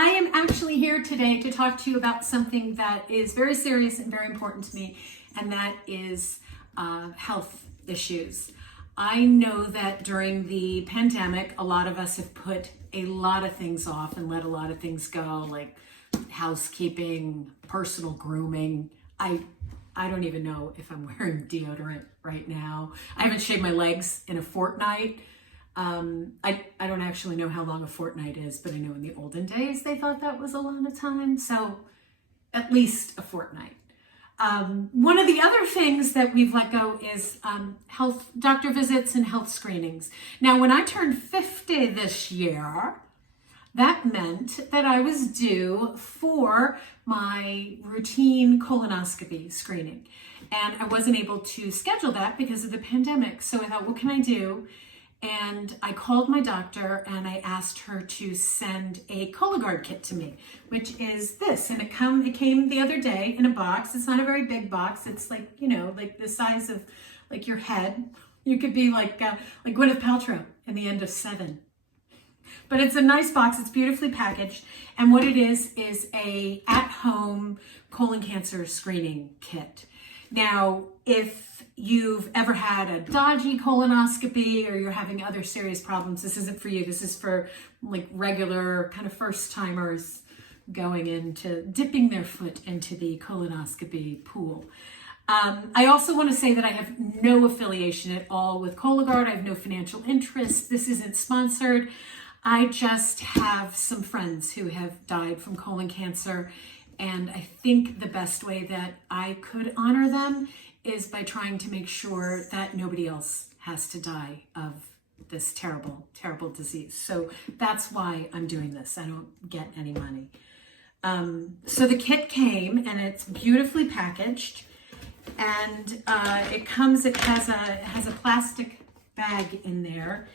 I am actually here today to talk to you about something that is very serious and very important to me, and that is health issues. I know that during the pandemic, a lot of us have put a lot of things off and let a lot of things go, like housekeeping, personal grooming. I don't even know if I'm wearing deodorant right now. I haven't shaved my legs in a fortnight. I don't actually know how long a fortnight is, but I know in the olden days they thought that was a lot of time. So at least a fortnight. One of the other things that we've let go is health doctor visits and health screenings. Now, when I turned 50 this year, that meant that I was due for my routine colonoscopy screening. And I wasn't able to schedule that because of the pandemic. So I thought, what can I do? And I called my doctor and I asked her to send a Cologuard kit to me, which is this. And it came the other day in a box. It's not a very big box. It's like, like the size of like your head. You could be like Gwyneth Paltrow in The End of Seven. But it's a nice box. It's beautifully packaged. And what it is a at-home colon cancer screening kit. Now, if you've ever had a dodgy colonoscopy or you're having other serious problems, this isn't for you. This is for like regular kind of first timers dipping their foot into the colonoscopy pool. I also want to say that I have no affiliation at all with Cologuard. I have no financial interest. This isn't sponsored. I just have some friends who have died from colon cancer, and I think the best way that I could honor them is by trying to make sure that nobody else has to die of this terrible, terrible disease. So that's why I'm doing this. I don't get any money. So the kit came and it's beautifully packaged, and it has a plastic bag in there.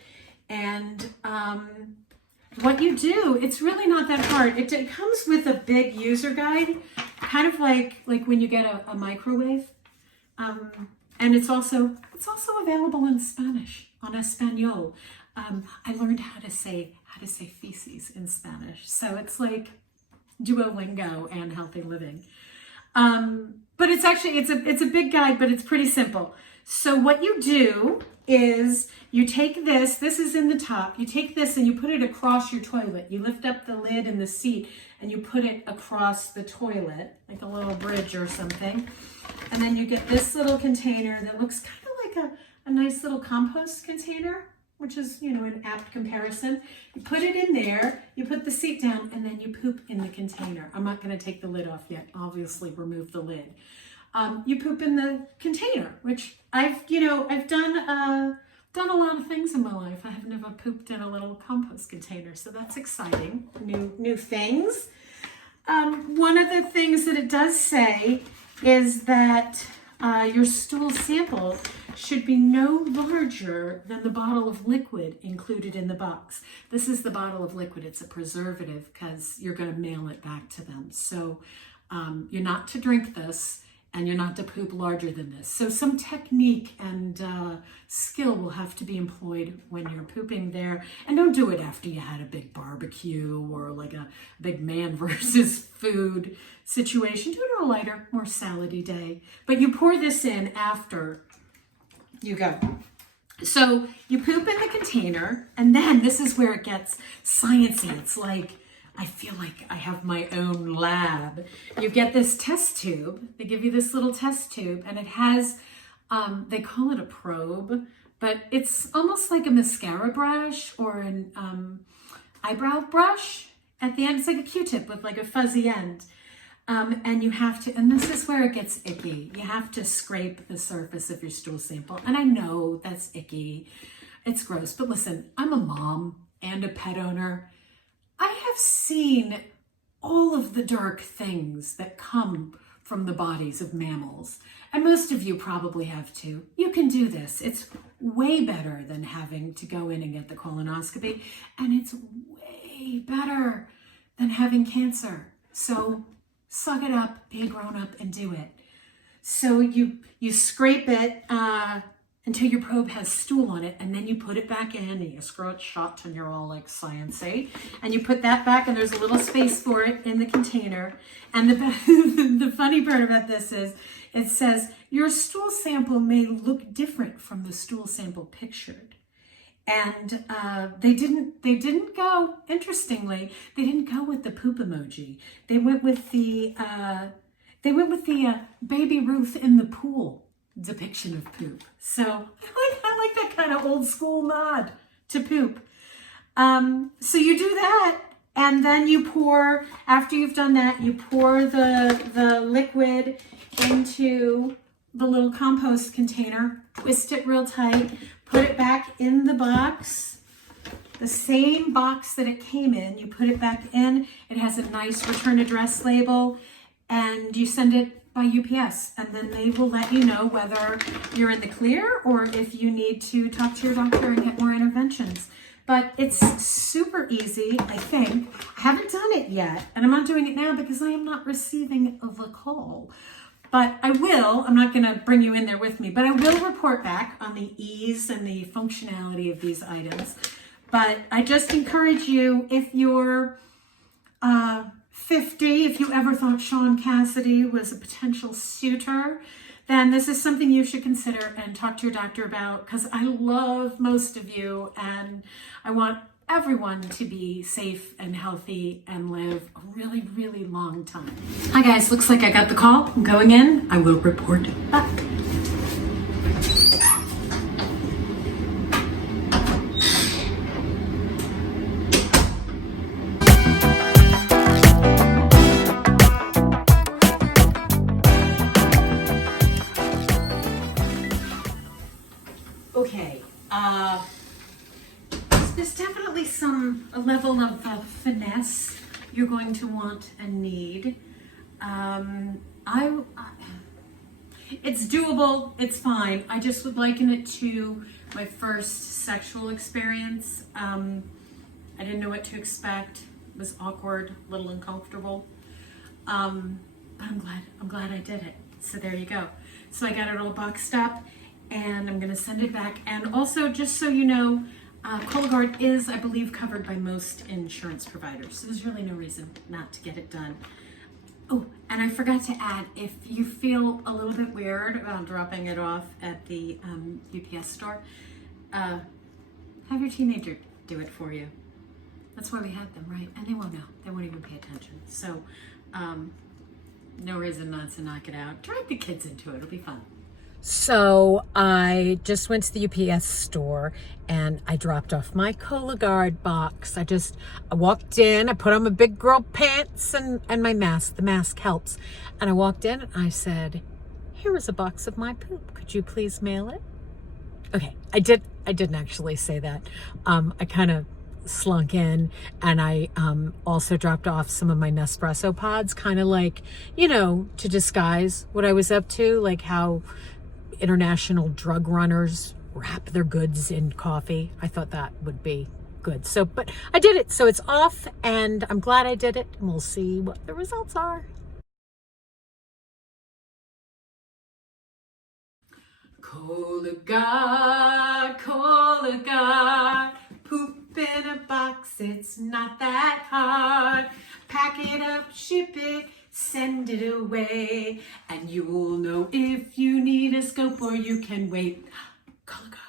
And what you do, it's really not that hard. It comes with a big user guide, kind of like when you get a microwave. And it's also available in Spanish, en español. I learned how to say feces in Spanish, so it's like Duolingo and healthy living. But it's a big guide, but it's pretty simple. So what you do is you take this is in the top, you take this and you put it across your toilet. You lift up the lid in the seat and you put it across the toilet, like a little bridge or something. And then you get this little container that looks kind of like a nice little compost container, which is, an apt comparison. You put it in there, you put the seat down, and then you poop in the container. I'm not going to take the lid off yet, obviously remove the lid. You poop in the container, which I've done a lot of things in my life. I have never pooped in a little compost container, so that's exciting. New things. One of the things that it does say is that your stool sample should be no larger than the bottle of liquid included in the box. This is the bottle of liquid. It's a preservative because you're going to mail it back to them. So you're not to drink this, and you're not to poop larger than this. So some technique and skill will have to be employed when you're pooping there. And don't do it after you had a big barbecue or like a big man versus food situation. Do it on a lighter, more salady day. But you pour this in after you go. So you poop in the container, and then this is where it gets sciencey. It's like, I feel like I have my own lab. You get this test tube. They give you this little test tube, and it has, they call it a probe, but it's almost like a mascara brush or an eyebrow brush at the end. It's like a Q-tip with like a fuzzy end. And you have to, and this is where it gets icky. You have to scrape the surface of your stool sample. And I know that's icky. It's gross, but listen, I'm a mom and a pet owner. I have seen all of the dark things that come from the bodies of mammals. And most of you probably have too. You can do this. It's way better than having to go in and get the colonoscopy. And it's way better than having cancer. So suck it up, be a grown up and do it. So you scrape it until your probe has stool on it, and then you put it back in and you screw it shut and you're all like science-y, and you put that back and there's a little space for it in the container. And the funny part about this is it says your stool sample may look different from the stool sample pictured. And they didn't go, interestingly, they didn't go with the poop emoji. They went with the Baby Ruth in the pool depiction of poop. So I like that kind of old school nod to poop. So you do that, and then you pour, after you've done that, you pour the liquid into the little compost container, twist it real tight, put it back in the box, the same box that it came in. You put it back in. It has a nice return address label, and you send it by UPS, and then they will let you know whether you're in the clear or if you need to talk to your doctor and get more interventions. But it's super easy, I think. I haven't done it yet, and I'm not doing it now because I am not receiving the call. But I will. I'm not going to bring you in there with me, but I will report back on the ease and the functionality of these items. But I just encourage you, if you're 50, if you ever thought Sean Cassidy was a potential suitor, then this is something you should consider and talk to your doctor about, because I love most of you and I want everyone to be safe and healthy and live a really, really long time. Hi guys, looks like I got the call. I'm going in. I will report back. Okay, there's definitely a level of finesse you're going to want and need. It's doable, it's fine. I just would liken it to my first sexual experience. I didn't know what to expect. It was awkward, a little uncomfortable. But I'm glad I did it. So there you go. So I got it all boxed up, and I'm going to send it back. And also, just so you know, Cologuard is, I believe, covered by most insurance providers. So there's really no reason not to get it done. Oh, and I forgot to add, if you feel a little bit weird about dropping it off at the UPS store, have your teenager do it for you. That's why we have them, right? And they won't know. They won't even pay attention. So no reason not to knock it out. Drag the kids into it. It'll be fun. So I just went to the UPS store and I dropped off my Cologuard box. I walked in, I put on my big girl pants and my mask. The mask helps. And I walked in and I said, "Here is a box of my poop. Could you please mail it?" Okay, I didn't actually say that. I kind of slunk in, and I also dropped off some of my Nespresso pods, kind of like, to disguise what I was up to, like how international drug runners wrap their goods in coffee. I thought that would be good. So, but I did it. So it's off, and I'm glad I did it. And we'll see what the results are. Cologuard, Cologuard, poop in a box, it's not that hard. Pack it up, ship it, send it away, and you will know if you need a scope or you can wait. Cologuard.